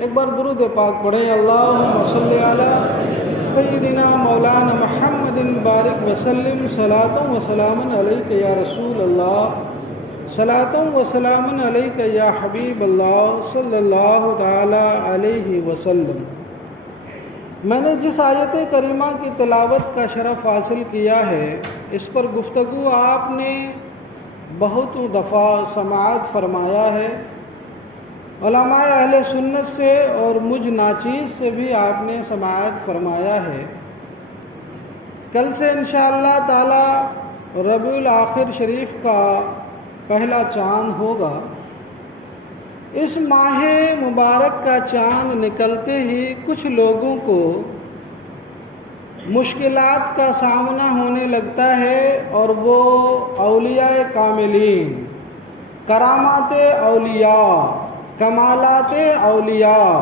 ایک بار درود پاک پڑھیں، اللہم صلی علی سیدنا مولانا محمد بارک وسلم، صلاۃ و سلام علیک یا رسول اللہ، صلاۃ و سلام علیک یا حبیب اللہ صلی اللہ تعالی علیہ وسلم۔ میں نے جس آیت کریمہ کی تلاوت کا شرف حاصل کیا ہے، اس پر گفتگو آپ نے بہت دفعہ سماعت فرمایا ہے، علماء اہل سنت سے اور مجھ ناچیز سے بھی آپ نے سماعت فرمایا ہے۔ کل سے انشاءاللہ تعالی ربیع الاخر شریف کا پہلا چاند ہوگا۔ اس ماہ مبارک کا چاند نکلتے ہی کچھ لوگوں کو مشکلات کا سامنا ہونے لگتا ہے، اور وہ اولیاء کاملین، کرامات اولیاء، کمالات اولیاء،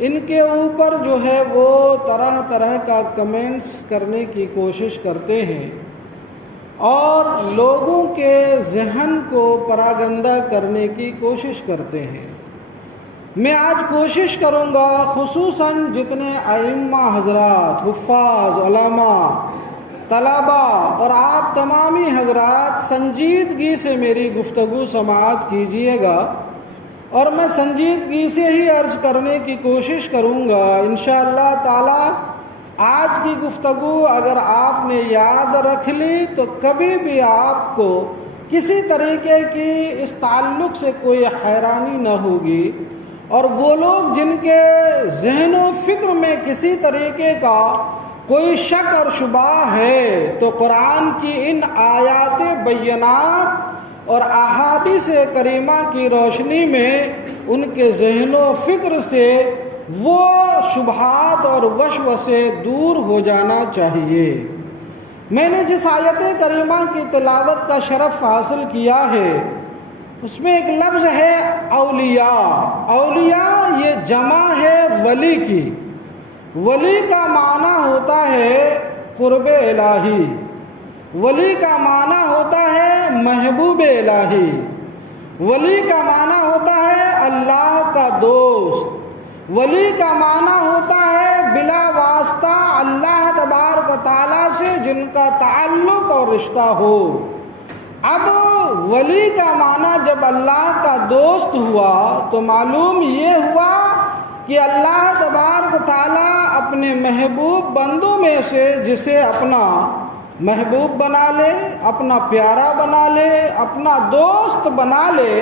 ان کے اوپر جو ہے وہ طرح طرح کا کمنٹس کرنے کی کوشش کرتے ہیں اور لوگوں کے ذہن کو پراگندہ کرنے کی کوشش کرتے ہیں۔ میں آج کوشش کروں گا خصوصاً جتنے ائمہ حضرات، حفاظ، علماء، طلباء اور آپ تمامی حضرات سنجیدگی سے میری گفتگو سماعت کیجئے گا، اور میں سنجیدگی سے ہی عرض کرنے کی کوشش کروں گا۔ انشاءاللہ تعالی آج کی گفتگو اگر آپ نے یاد رکھ لی تو کبھی بھی آپ کو کسی طریقے کی اس تعلق سے کوئی حیرانی نہ ہوگی، اور وہ لوگ جن کے ذہن و فکر میں کسی طریقے کا کوئی شک اور شبہ ہے تو قرآن کی ان آیات بینات اور احادیث کریمہ کی روشنی میں ان کے ذہن و فکر سے وہ شبہات اور وسوسے دور ہو جانا چاہیے۔ میں نے جس آیت کریمہ کی تلاوت کا شرف حاصل کیا ہے، اس میں ایک لفظ ہے اولیاء۔ اولیاء یہ جمع ہے ولی کی۔ ولی کا معنی ہوتا ہے قرب الہی، ولی کا معنی ہوتا ہے محبوب الہی، ولی کا معنی ہوتا ہے اللہ کا دوست، ولی کا معنی ہوتا ہے بلا واسطہ اللہ تبارک و تعالیٰ سے جن کا تعلق اور رشتہ ہو۔ اب ولی کا معنی جب اللہ کا دوست ہوا تو معلوم یہ ہوا کہ اللہ تبارک و تعالیٰ اپنے محبوب بندوں میں سے جسے اپنا محبوب بنا لے، اپنا پیارا بنا لے، اپنا دوست بنا لے،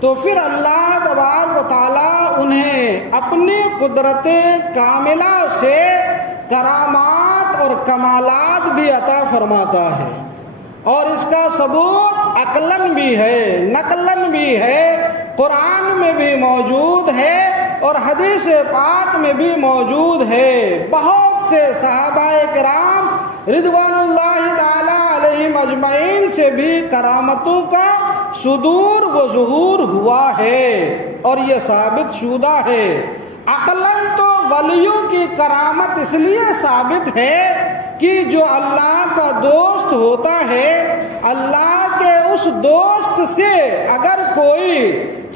تو پھر اللہ تبارک و تعالیٰ انہیں اپنی قدرت کاملہ سے کرامات اور کمالات بھی عطا فرماتا ہے، اور اس کا ثبوت عقلاً بھی ہے، نقلاً بھی ہے، قرآن میں بھی موجود ہے اور حدیث پاک میں بھی موجود ہے۔ بہت سے صحابہ کرام رضوان اللہ تعالی علیہم اجمعین سے بھی کرامتوں کا صدور و ظہور ہوا ہے، اور یہ ثابت شدہ ہے۔ عقلاً تو ولیوں کی کرامت اس لیے ثابت ہے کہ جو اللہ کا دوست ہوتا ہے، اللہ کے اس دوست سے اگر کوئی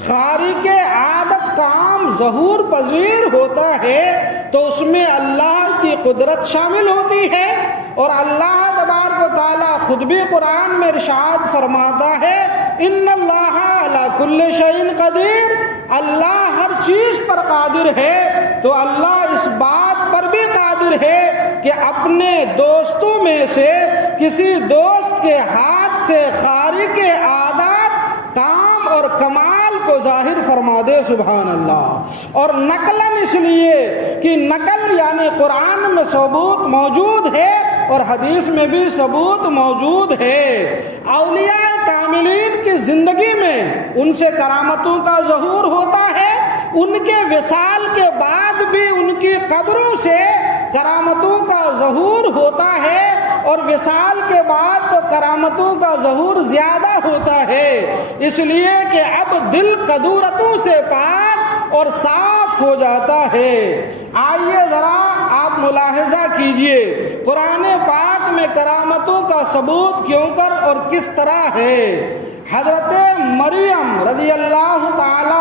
خارق عادت کام ظہور پذیر ہوتا ہے تو اس میں اللہ کی قدرت شامل ہوتی ہے، اور اللہ تبارک و تعالیٰ خود بھی قرآن میں ارشاد فرماتا ہے ان اللہ علی کل شیء قدیر، اللہ ہر چیز پر قادر ہے۔ تو اللہ اس بات پر بھی قادر ہے کہ اپنے دوستوں میں سے کسی دوست کے ہاتھ سے خارق عادات کام اور کمال کو ظاہر فرما دے، سبحان اللہ۔ اور نقلاً اس لیے کہ نقل یعنی قرآن میں ثبوت موجود ہے اور حدیث میں بھی ثبوت موجود ہے۔ اولیاء کاملین کی زندگی میں ان سے کرامتوں کا ظہور ہوتا ہے، ان کے وصال کے بعد بھی ان کی قبروں سے کرامتوں کا ظہور ہوتا ہے، اور وصال کے بعد تو کرامتوں کا ظہور زیادہ ہوتا ہے، اس لیے کہ اب دل قدورتوں سے پاک اور صاف ہو جاتا ہے۔ آئیے ذرا آپ ملاحظہ کیجئے قرآن پاک میں کرامتوں کا ثبوت کیوں کر اور کس طرح ہے۔ حضرت مریم رضی اللہ تعالی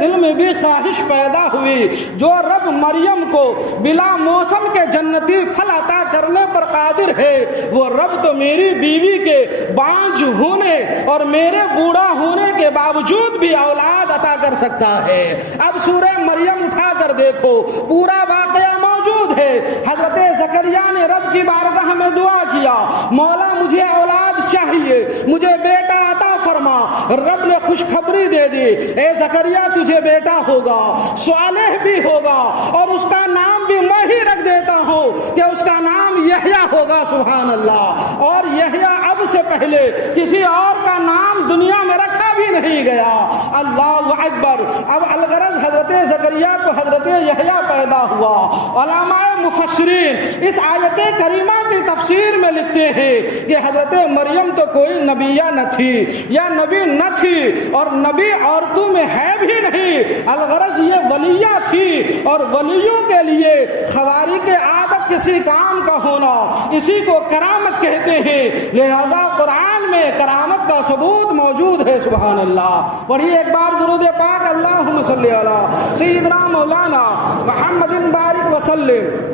دل میں بھی خواہش پیدا ہوئی، جو رب مریم کو بلا موسم کے جنتی پھل عطا کرنے پر قادر ہے، وہ رب تو میری بیوی کے بانجھ ہونے اور میرے بوڑھا ہونے کے باوجود بھی اولاد عطا کر سکتا ہے۔ اب سورہ مریم اٹھا کر دیکھو، پورا واقعہ موجود ہے۔ حضرت زکریا نے رب کی بارگاہ میں دعا کیا، مولا مجھے اولاد چاہیے، مجھے بیٹا عطا فرما۔ رب نے خوشخبری دے دی، اے زکریا تجھے بیٹا ہوگا، صالح بھی ہوگا، اور اس کا نام بھی میں ہی رکھ دیتا ہوں کہ اس کا نام یحییٰ ہوگا۔ سبحان اللہ۔ اور یحییٰ اب سے پہلے کسی اور کا نام دنیا میں رکھا بھی نہیں گیا۔ اللہ اکبر۔ اب الغرض حضرت زکریا کو حضرت یحییٰ پیدا ہوا۔ علماء مفسرین اس آیت کریمہ کی تفسیر میں لکھتے ہیں کہ حضرت مریم تو کوئی نبیہ نہ تھی یا نبی نہ تھی، اور نبی عورتوں میں ہے بھی نہیں، الغرض یہ ولیہ تھی، اور ولیوں کے لیے خوارق عادت کسی کام کا ہونا اسی کو کرامت کہتے ہیں، لہذا قرآن میں کرامت کا ثبوت موجود ہے۔ سبحان اللہ۔ پڑھیے ایک بار درود پاک، اللہم صلی علی سیدنا مولانا محمد بارک وسلم۔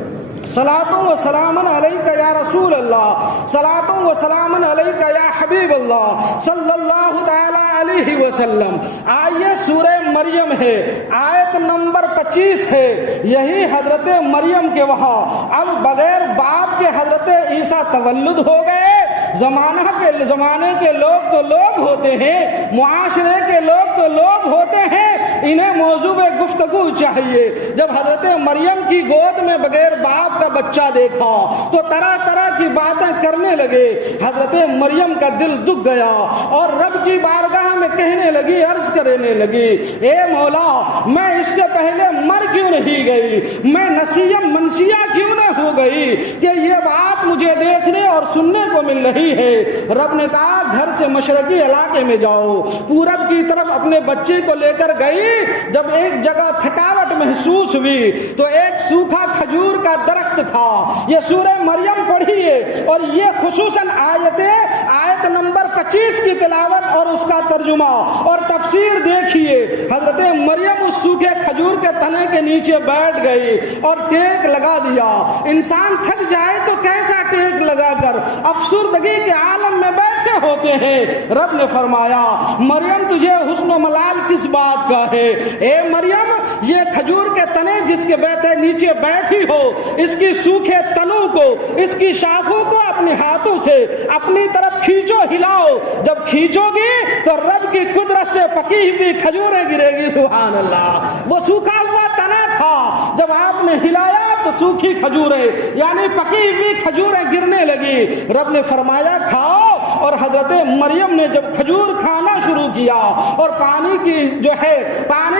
صلاۃ و سلام علیک یا رسول اللہ، صلاۃ و سلام علیک یا حبیب اللہ صلی اللہ تعالی علیہ وسلم۔ آئیے سورہ مریم ہے، آیت نمبر 25 ہے۔ یہی حضرت مریم کے وہاں اب بغیر باپ کے حضرت عیسیٰ تولد ہو گئے۔ زمانے کے لوگ تو لوگ ہوتے ہیں، معاشرے کے لوگ تو لوگ ہوتے ہیں، انہیں موضوع گفتگو چاہیے۔ جب حضرت مریم کی گود میں بغیر باپ کا بچہ دیکھا تو طرح طرح کی باتیں کرنے لگے۔ حضرت مریم کا دل دکھ گیا اور رب کی بارگاہ میں کہنے لگی، عرض کرنے لگی، اے مولا میں اس سے پہلے مر کیوں نہیں گئی، میں نسیم منسیہ کیوں نہ ہو گئی کہ یہ بات مجھے دیکھنے اور سننے کو مل رہی ہے۔ رب نے کہا گھر سے مشرقی علاقے میں جاؤ، پورب کی طرف اپنے بچے کو لے کر گئی۔ جب ایک جگہ تھکاوٹ محسوس ہوئی تو ایک سوکھا کھجور کا درخت تھا۔ یہ سورہ مریم پڑھیے اور یہ خصوصاً آیت نمبر 25 کی تلاوت اور اس کا ترجمہ اور تفسیر دیکھیے۔ حضرت مریم اس سوکھے کھجور کے تنے کے نیچے بیٹھ گئی اور ٹیک لگا دیا۔ انسان تھک جائے تو کیسا ٹیک لگا کر افسردگی کے عالم میں بیٹھے ہوتے ہیں۔ رب نے فرمایا، مریم تجھے حسن و ملال کس بات کا ہے؟ اے مریم یہ کھجور کے تنے جس کے نیچے بیٹھی ہو، اس کی سوکھے تنوں کو، اس کی شاخوں کو اپنے ہاتھوں سے اپنی طرف کھینچو، ہلاؤ۔ جب کھینچو گی تو رب کی قدرت سے پکی ہوئی کھجوریں گرے گی۔ سبحان اللہ۔ وہ سوکھا ہوا تنا تھا، جب آپ نے ہلایا تو سوکھی کھجوریں یعنی پکی ہوئی کھجوریں گرنے لگی۔ رب نے فرمایا کھاؤ، اور حضرت مریم نے جب کھجور کھانا شروع کیا اور پانی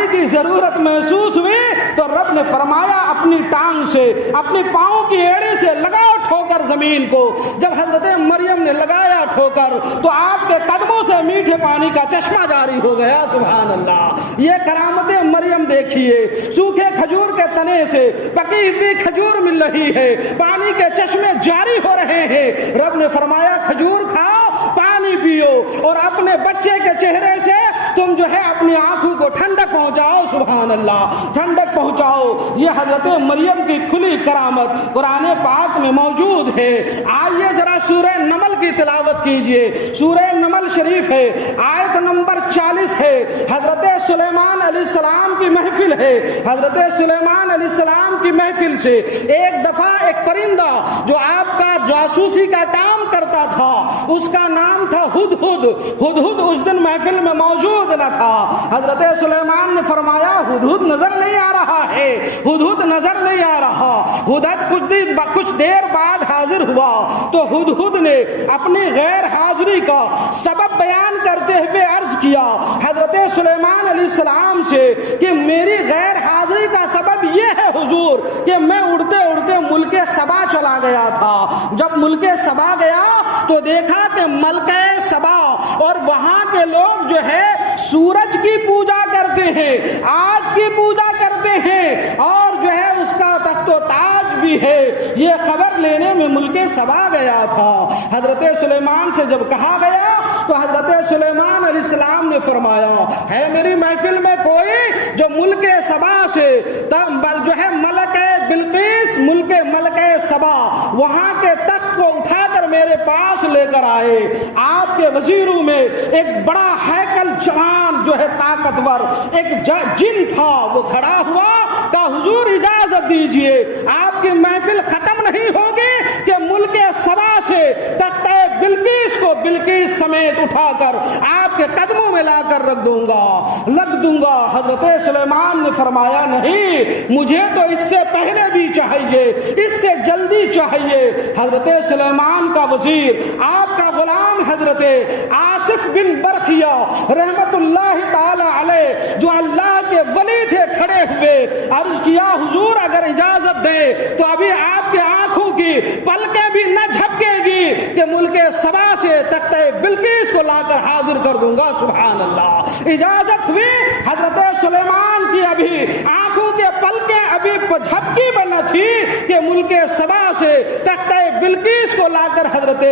کی ضرورت محسوس ہوئی تو رب نے فرمایا اپنی ٹانگ سے، اپنی پاؤں کی ایڑی سے لگاؤ ٹھوکر زمین کو۔ جب حضرت مریم نے لگایا ٹھوکر تو آپ کے قدموں سے میٹھے پانی کا چشمہ جاری ہو گیا۔ سبحان اللہ۔ یہ کرامت مریم دیکھیے، سوکھے کھجور کے تنے سے پکی ہوئی کھجور مل رہی ہے، پانی کے چشمے جاری ہو رہے ہیں۔ رب نے فرمایا کھجور کھاؤ، پانی پیو، اور اپنے بچے کے چہرے سے تم اپنی آنکھوں کو ٹھنڈک پہنچاؤ۔ سبحان اللہ، ٹھنڈک پہنچاؤ۔ یہ حضرت مریم کی کھلی کرامت قرآن پاک میں موجود ہے۔ آئیے ذرا سورہ نمل کی تلاوت کیجئے۔ سورہ نمل شریف ہے، آیت نمبر 40 ہے۔ حضرت سلیمان علیہ السلام کی محفل ہے۔ حضرت سلیمان علیہ السلام کی محفل سے ایک دفعہ ایک پرندہ جو آپ کا جاسوسی کا کام کرتا تھا، اس کا نام تھا ہدہد۔ ہدہد اس دن محفل میں موجود نہ تھا۔ حضرت سلیمان نے فرمایا ہدہد نظر نہیں آ رہا ہے، ہدہد نظر نہیں آ رہا۔ ہدہد کچھ دیر بعد حاضر ہوا تو ہدہد نے اپنی غیر حاضری کا سبب بیان کرتے ہوئے عرض کیا حضرت سلیمان علیہ السلام سے کہ میری غیر حاضری کا سبب یہ ہے حضور کہ میں اڑتے اڑتے ملک سبا چلا گیا تھا۔ جب ملک سبا گیا تو دیکھا کہ ملکہ سبا اور وہاں کے لوگ سورج کی پوجا کرتے ہیں، آگ کی پوجا کرتے ہیں، اور اس کا تخت و تاج بھی ہے۔ یہ خبر لینے میں ملک سبا گیا تھا۔ حضرت سلیمان سے جب کہا گیا تو حضرت سلیمان علیہ السلام نے فرمایا ہے میری محفل میں کوئی جو ملک سبا سے جو ہے ملکہ بلقیس ملکہ سبا وہاں کے تخت کو اٹھا کر میرے پاس لے کر آئے. آپ کے وزیروں میں ایک بڑا ہیکل جوان جو ہے طاقتور ایک جن تھا, وہ کھڑا ہوا کہ حضور اجازت دیجئے, آپ کی محفل ختم نہیں ہوگی کہ ملک سبا سے تختہ بلقیس کو بلقیس سمیت اٹھا کر آپ کے قدموں میں لا کر رکھ دوں گا. حضرت سلیمان نے فرمایا نہیں, مجھے تو اس سے پہلے بھی چاہیے, اس سے جلدی چاہیے. حضرت سلیمان کا وزیر آپ کا غلام حضرت آصف بن برخیہ رحمت اللہ تعالی علیہ جو اللہ کے ولی تھے کھڑے ہوئے عرض کیا حضور اگر اجازت دیں تو ابھی آپ کے آنکھوں کی پلکیں بھی نہ جھپکے گی کہ ملک سبا سے تختہ بلقیس کو لا کر حاضر کر دوں گا. سبحان اللہ. اجازت ہوئی. حضرت سلیمان کی ابھی آنکھوں کے پلکیں ابھی جھپکی میں نہ تھی کہ ملک سبا سے تختہ بلقیس کو لا کر حضرت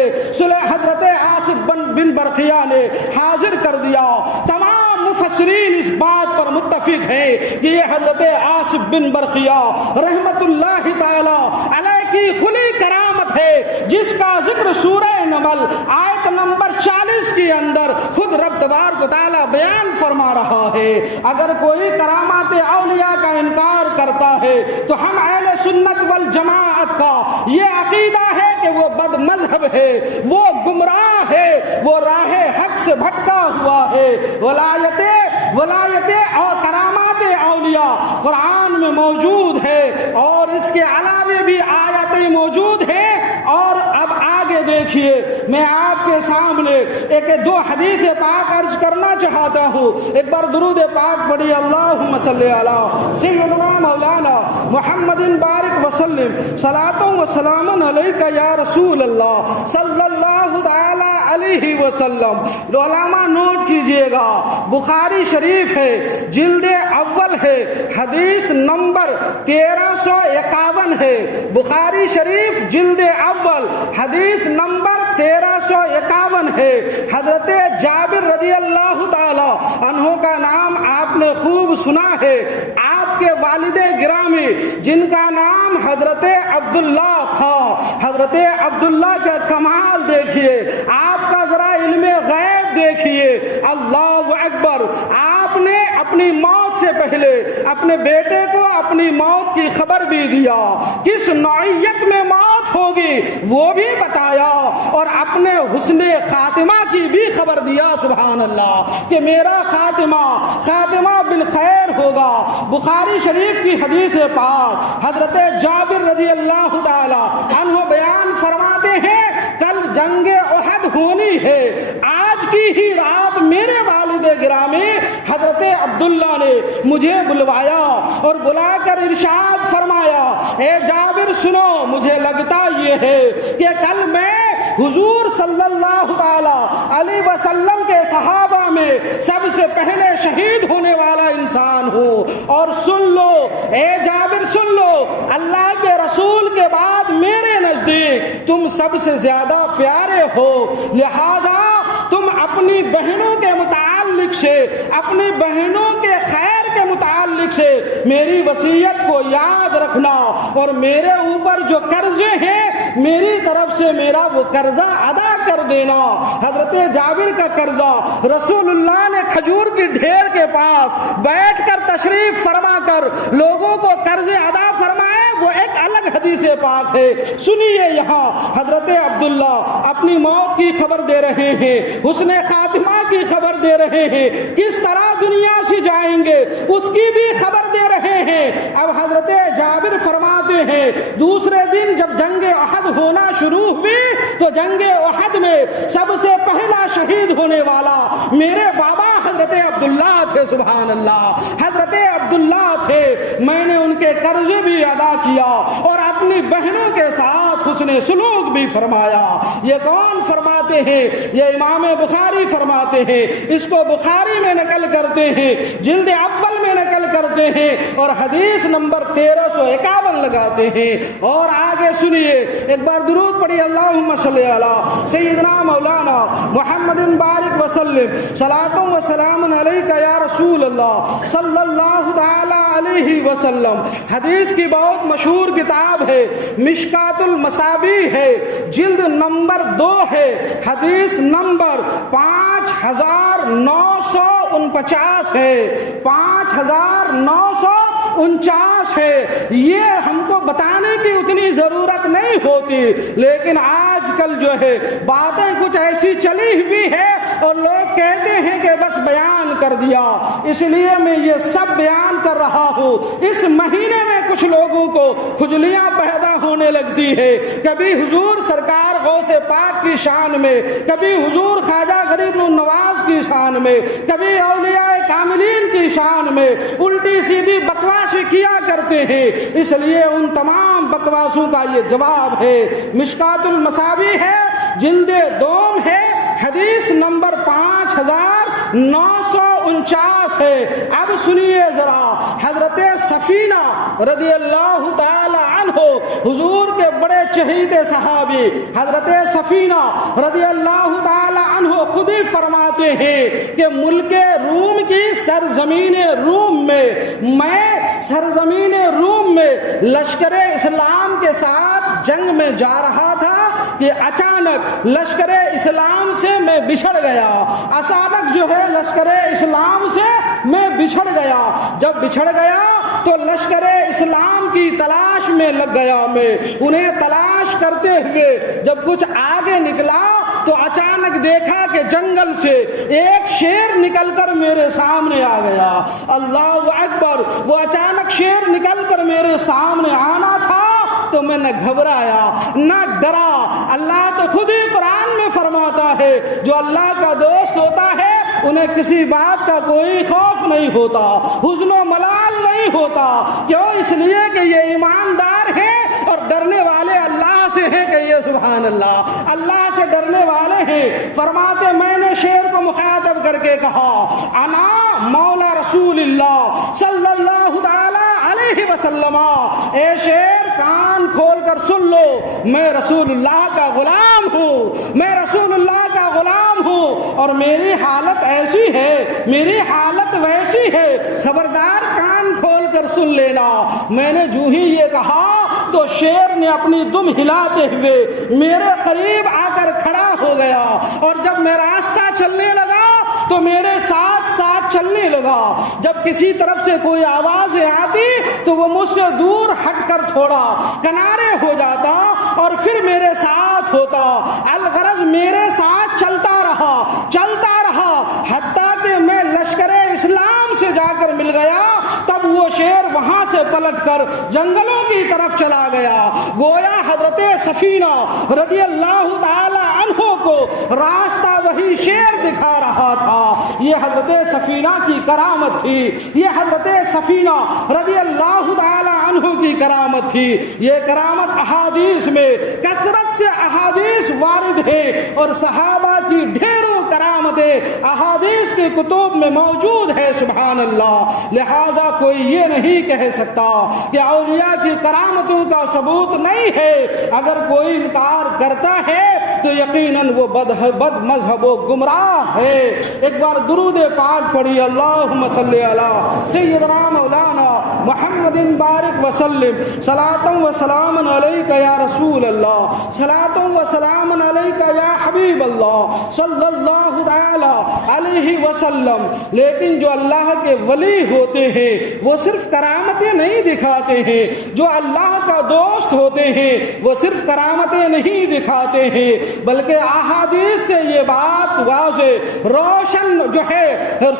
آصف بن برخیہ نے حاضر کر دیا. تمام مفسرین اس بات پر متفق ہیں کہ یہ حضرت آصف بن برخیہ رحمت اللہ تعالی علیہ کی کھلی کرامت ہے جس کا ذکر سورہ نمل آیت نمبر 40 کے اندر خود رب تبارک و تعالی بیان فرما رہا ہے. اگر کوئی کرامات اولیاء کا انکار کرتا ہے تو ہم اہل سنت والجماعت کا یہ عقیدہ ہے کہ وہ بد مذہب ہے, وہ گمراہ ہے, وہ راہ حق سے بھٹکا ہوا ہے. ولایت اور کرامات اولیاء قرآن میں موجود ہے اور اس کے علاوہ بھی آیتیں موجود ہیں. اور اب آگے دیکھیے, میں آپ کے سامنے ایک دو حدیث پاک عرض کرنا چاہتا ہوں. ایک بار درود پاک پڑھی, اللہم صلی علی سیدنا مولانا محمد بارک وسلم صلاۃ و سلام علیک یا رسول اللہ صلی اللہ تعالی علیہ وسلم. علماء نوٹ کیجئے گا, بخاری شریف ہے, جلد اول ہے, حدیث نمبر 1351 ہے. بخاری شریف جلد اول حدیث نمبر 1351 ہے. حضرت جابر رضی اللہ تعالی عنہ کا نام آپ نے خوب سنا ہے. آپ کے والد گرامی جن کا نام حضرت عبداللہ تھا, حضرت عبداللہ کا کمال دیکھیے, آپ کا ذرا علم غیب دیکھیے. اللہ اکبر. آپ نے اپنی موت سے پہلے اپنے بیٹے کو اپنی موت کی خبر بھی دیا, کس نوعیت میں موت ہوگی وہ بھی بتایا, اور اپنے حسن خاتمہ کی بھی خبر دیا. سبحان اللہ. کہ میرا خاتمہ بالخیر ہوگا. بخاری شریف کی حدیث پاک حضرت جابر رضی اللہ تعالی عنہ بیان فرماتے ہیں کل جنگ احد ہونی ہے, آج کی ہی رات میرے والد گرامی حضرت عبداللہ نے مجھے بلوایا اور بلا کر ارشاد فرمایا, اے جابر سنو, مجھے لگتا یہ ہے کہ کل میں حضور صلی اللہ تعالی علیہ وسلم کے صحابہ میں سب سے پہلے شہید ہونے والا انسان ہوں. اور سن لو اے جابر, سن لو, اللہ کے رسول کے بعد میرے نزدیک تم سب سے زیادہ پیارے ہو, لہذا تم اپنی بہنوں کے متعلق سے, اپنی بہنوں کے خیر کے متعلق سے میری وصیت کو یاد رکھنا, اور میرے اوپر جو قرضے ہیں میری طرف سے میرا وہ قرضہ ادا کر دینا. حضرت جابر کا قرضہ رسول اللہ نے کھجور کی ڈھیر کے پاس بیٹھ کر تشریف فرما کر لوگوں کو قرضے ادا فرمائے, وہ ایک الگ حدیث پاک ہے. سنیے, یہاں حضرت عبداللہ اپنی موت کی خبر دے رہے ہیں, حسن خاتمہ کی خبر دے رہے ہیں, کس طرح دنیا سے جائیں گے اس کی بھی خبر دے رہے ہیں. اب حضرت جابر فرماتے ہیں دوسرے دن جب جنگ احد ہونا شروع ہوئی تو جنگ احد میں سب سے پہلا شہید ہونے والا میرے بابا حضرت عبداللہ تھے. سبحان اللہ. حضرت عبداللہ تھے. میں نے ان کے قرضے بھی ادا کیا اور اپنی بہنوں کے ساتھ حسن سلوک بھی فرمایا. یہ کون فرماتے ہیں؟ یہ امام بخاری فرماتے ہیں. اس کو بخاری میں نقل کرتے ہیں, جلد اول میں نقل کرتے ہیں اور حدیث نمبر 1351 لگاتے ہیں. اور آگے سنیے, ایک بار درود پڑھی, اللہم صلی علی سیدنا مولانا محمد بارک وسلم صلاۃ و سلام علیک یا رسول اللہ صلی اللہ تعالی علیہ وسلم۔ حدیث کی بہت مشہور کتاب ہے، مشکات المصابیح ہے، جلد نمبر 2 ہے، حدیث نمبر 5949 ہے، 5949 ہے۔ یہ ہم کو بتانے کی اتنی ضرورت نہیں ہوتی، لیکن آج کل جو ہے باتیں کچھ ایسی چلی ہوئی ہے اور لوگ کہتے ہیں کہ بس بیان کر دیا، اس لیے میں یہ سب بیان کر رہا ہوں۔ اس مہینے میں کچھ لوگوں کو کھجلیاں پیدا ہونے لگتی ہے، کبھی حضور سرکار غوث پاک کی شان میں، کبھی حضور خواجہ غریب النواز کی شان میں، کبھی اولیاء کاملین کی شان میں الٹی سیدھی بکواس کیا کرتے ہیں۔ اس لیے ان تمام بکواسوں کا یہ جواب ہے۔ مشکات المصابیح ہے، جلد 2 ہے، حدیث نمبر 5949 ہے۔ اب سنیے ذرا، حضرت سفینہ رضی اللہ تعالی عنہ، حضور کے بڑے چہیتے صحابی حضرت سفینہ رضی اللہ تعالی عنہ خود ہی فرماتے ہیں کہ ملک روم کی سرزمین روم میں، میں سرزمین روم میں لشکر اسلام کے ساتھ جنگ میں جا رہا تھا کہ اچانک لشکر اسلام سے میں بچھڑ گیا، اچانک جو ہے لشکر اسلام سے میں بچھڑ گیا۔ جب بچھڑ گیا تو لشکر اسلام کی تلاش میں لگ گیا، میں انہیں تلاش کرتے ہوئے جب کچھ آگے نکلا تو اچانک دیکھا کہ جنگل سے ایک شیر نکل کر میرے سامنے آ گیا۔ اللہ اکبر! وہ اچانک شیر نکل کر میرے سامنے آنا تھا تو میں نہ گھبرایا نہ ڈرا۔ اللہ تو خود ہی قرآن میں فرماتا ہے جو اللہ کا دوست ہوتا ہے انہیں کسی بات کا کوئی خوف نہیں ہوتا، حزن و ملال نہیں ہوتا۔ کیوں؟ اس لیے کہ یہ ایماندار ہے اور ڈرنے والے اللہ سے ہیں، کہ یہ سبحان اللہ، اللہ سے ڈرنے والے ہیں۔ فرماتے میں نے شیر کو مخاطب کر کے کہا، انا مولا رسول اللہ صلی اللہ تعالی علیہ وسلم، اے شیر کان کھول کر سن لو، میں رسول اللہ کا غلام ہوں، میں رسول اللہ کا غلام ہوں، اور میری حالت ایسی ہے، میری حالت ویسی ہے، خبردار کان کھول کر سن لینا۔ میں نے جو ہی یہ کہا تو شیر نے اپنی دم ہلاتے ہوئے میرے قریب آ کر کھڑا ہو گیا، اور جب میں راستہ چلنے لگا تو میرے ساتھ ساتھ چلنے لگا۔ جب کسی طرف سے کوئی آوازیں آتی تو وہ مجھ سے دور ہٹ کر تھوڑا کنارے ہو جاتا اور پھر میرے ساتھ ہوتا۔ الغرض میرے ساتھ چلتا رہا حتیٰ کہ میں لشکر اسلام سے جا کر مل گیا، تب وہ شیر وہاں سے پلٹ کر جنگلوں کی طرف چلا گیا۔ گویا حضرت سفینہ رضی اللہ تعالی عنہ کو راستہ وہی شیر دکھا رہا تھا۔ یہ حضرت سفینہ کی کرامت تھی، یہ حضرت سفینہ رضی اللہ تعالی عنہ کی کرامت تھی۔ یہ کرامت احادیث میں کثرت سے احادیث وارد ہے، اور صحابہ کی ڈھیروں کرامتیں احادیث کے کتب میں موجود ہے، سبحان اللہ۔ لہذا کوئی یہ نہیں کہہ سکتا کہ اولیاء کی کرامتوں کا ثبوت نہیں ہے۔ اگر کوئی انکار کرتا ہے تو یقیناً وہ بد مذہب و گمراہ ہے۔ ایک بار درود پاک پڑھی، اللہم صلی علی سیدنا مولانا محمد بارک وسلم، صلاۃ و سلام علیک یا رسول اللہ، صلاۃ و سلام علیک یا حبیب اللہ صلی اللہ تعالی علیہ وسلم۔ لیکن جو اللہ کے ولی ہوتے ہیں وہ صرف کرامتیں نہیں دکھاتے ہیں، جو اللہ کا دوست ہوتے ہیں وہ صرف کرامتیں نہیں دکھاتے ہیں، بلکہ احادیث سے یہ بات واضح روشن جو ہے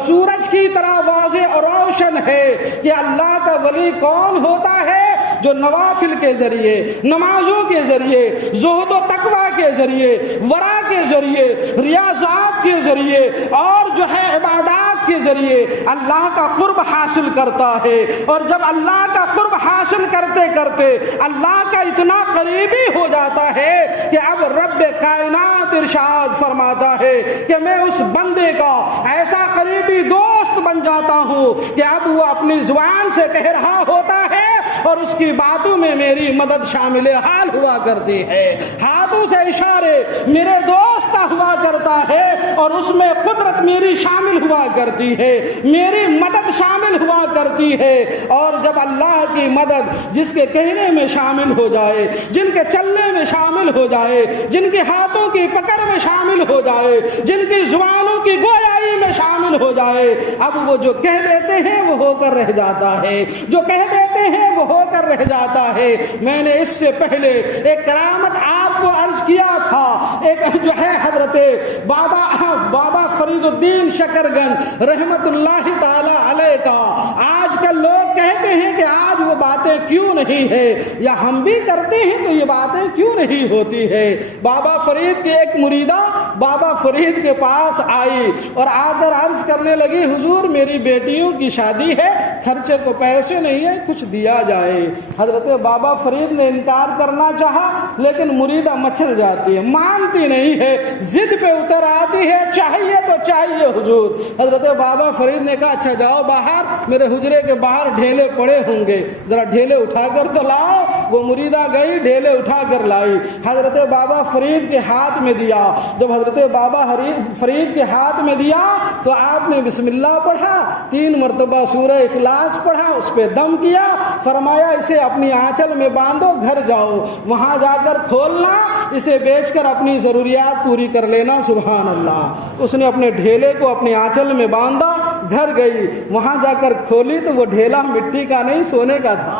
سورج کی طرح واضح اور روشن ہے کہ اللہ کا ولی کون ہوتا ہے؟ جو نوافل کے ذریعے، نمازوں کے ذریعے، زہد و تقوی کے ذریعے، ورع کے ذریعے، ریاضات کے ذریعے اور جو ہے عبادات کے ذریعے اللہ کا قرب حاصل کرتا ہے۔ اور جب اللہ کا قرب حاصل کرتے کرتے اللہ کا اتنا قریبی ہو جاتا ہے کہ اب رب کائنات ارشاد فرماتا ہے کہ میں اس بندے کا ایسا قریبی دوست بن جاتا ہوں کہ اب وہ اپنی زبان سے کہہ رہا ہوتا ہے اور اس کی باتوں میں میری مدد شامل حال ہوا کرتی ہے، ہاتھوں ہاتھوں سے اشارے میرے دوست کا ہوا کرتا ہے اور اس میں قدرت میری شامل ہوا کرتی ہے، میری مدد شامل ہوا کرتی ہے۔ اور جب اللہ کی مدد جس کے کہنے میں شامل ہو جائے، جن کے چلنے میں شامل ہو جائے، جن کے ہاتھوں کی پکڑ میں شامل ہو جائے، جن کی زبانوں کی گویائی میں شامل ہو جائے، اب وہ جو کہہ دیتے ہیں وہ ہو کر رہ جاتا ہے، جو کہہ دیتے ہیں وہ ہو کر رہ جاتا ہے۔ میں نے اس سے پہلے ایک کرامت آپ کو عرض کیا تھا، ایک جو ہے حضرت بابا فرید الدین شکرگنج رحمت اللہ تعالی علیہ کا، آج کل لوگ کہتے ہیں کہ آج وہ باتیں کیوں نہیں ہے، یا ہم بھی کرتے ہیں تو یہ باتیں کیوں نہیں ہوتی ہے۔ بابا فرید کی ایک مریدہ بابا فرید کے پاس آئی اور آ کر عرض کرنے لگی، حضور میری بیٹیوں کی شادی ہے، خرچے کو پیسے نہیں ہے، کچھ دیا جائے۔ حضرت بابا فرید نے انکار کرنا چاہا لیکن مریدہ مچل جاتی ہے، مانتی نہیں ہے، ضد پہ اتر آتی ہے، چاہیے تو چاہیے حضور۔ حضرت بابا فرید نے کہا اچھا جاؤ باہر، میرے حجرے کے باہر ڈھیلے پڑے ہوں گے، ذرا ڈھیلے اٹھا کر تو لاؤ۔ وہ مریدہ گئی، ڈھیلے اٹھا کر لائی، حضرت بابا فرید کے ہاتھ میں دیا۔ جب حضرت بابا فرید کے ہاتھ میں دیا تو آپ نے بسم اللہ پڑھا، 3 مرتبہ سورہ اخلاص پڑھا، اس پہ دم کیا، فرمایا اسے اپنی آنچل میں باندھو، گھر جاؤ، وہاں جا کر کھولنا، اسے بیچ کر اپنی ضروریات پوری کر لینا۔ سبحان اللہ۔ اس نے اپنے ڈھیلے کو اپنی آنچل میں باندھا، گھر گئی، وہاں جا کر کھولی تو وہ ڈھیلا مٹی کا نہیں سونے کا تھا،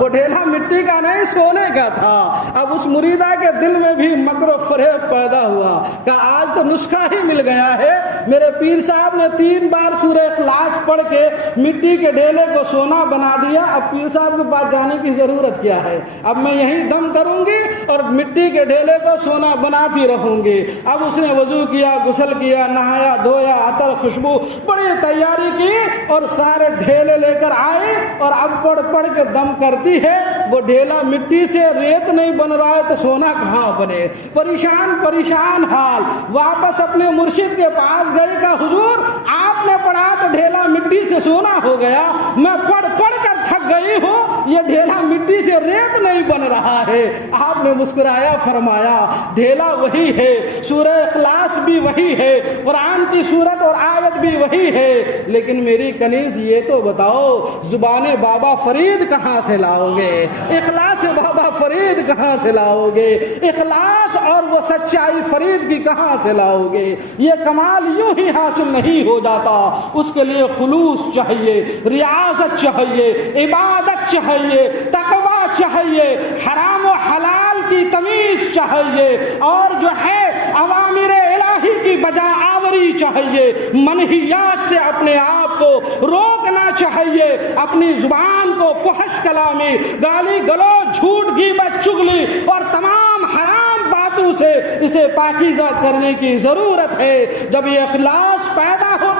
وہ ڈھیلا مٹی کا نہیں سونے کا تھا۔ اب اس مریدہ کے دل میں بھی مکر و فریب پیدا ہوا کہ آج تو نسخہ ہی مل گیا ہے، میرے پیر صاحب نے 3 بار سورہ اخلاص پڑھ کے مٹی کے ڈھیلے کو سونا بنا دیا، اب پیر صاحب کے پاس جانے کی ضرورت کیا ہے، اب میں یہیں دم کروں گی اور مٹی کے ڈھیلے کو سونا بناتی رہوں گی۔ اب اس نے وضو کیا، غسل کیا، نہایا دھویا، عطر خوشبو بڑی تیاری کی اور سارے ڈھیلے لے کر آئے اور اب پڑھ پڑھ کے دم کرتی ہے، وہ ڈھیلا مٹی سے ریت نہیں بن رہا ہے تو سونا کہاں بنے، پریشان حال۔ واپس اپنے مرشد کے پاس گئی کہ حضور آپ نے پڑھا تو ڈھیلا مٹی سے سونا ہو گیا، میں پڑھ پڑھ کر تھک گئی ہوں، یہ ڈھیلا مٹی سے ریت نہیں بن رہا ہے۔ آپ نے مسکرایا، فرمایا ڈھیلا وہی ہے، سورہ اخلاص بھی وہی ہے، قرآن کی سورت اور آیت بھی وہی ہے، لیکن میری کنیز یہ تو بتاؤ زبان بابا فرید کہاں سے لاؤ گے، اخلاص بابا فرید کہاں سے لاؤ گے، اخلاص اور وہ سچائی فرید کی کہاں سے لاؤ گے؟ یہ کمال یوں ہی حاصل نہیں ہو جاتا، اس کے لیے خلوص چاہیے، ریاضت چاہیے، عبادت چاہیے، تقوی چاہیے، حرام و حلال کی تمیز چاہیے، اور جو ہے اوامر الہی کی بجا آوری چاہیے، منہیات سے اپنے آپ کو روکنا چاہیے، اپنی زبان کو فحش کلامی، گالی گلوچ، جھوٹ غیبت چغلی اور تمام حرام باتوں سے اسے پاکیزہ کرنے کی ضرورت ہے۔ جب یہ اخلاص پیدا ہوتا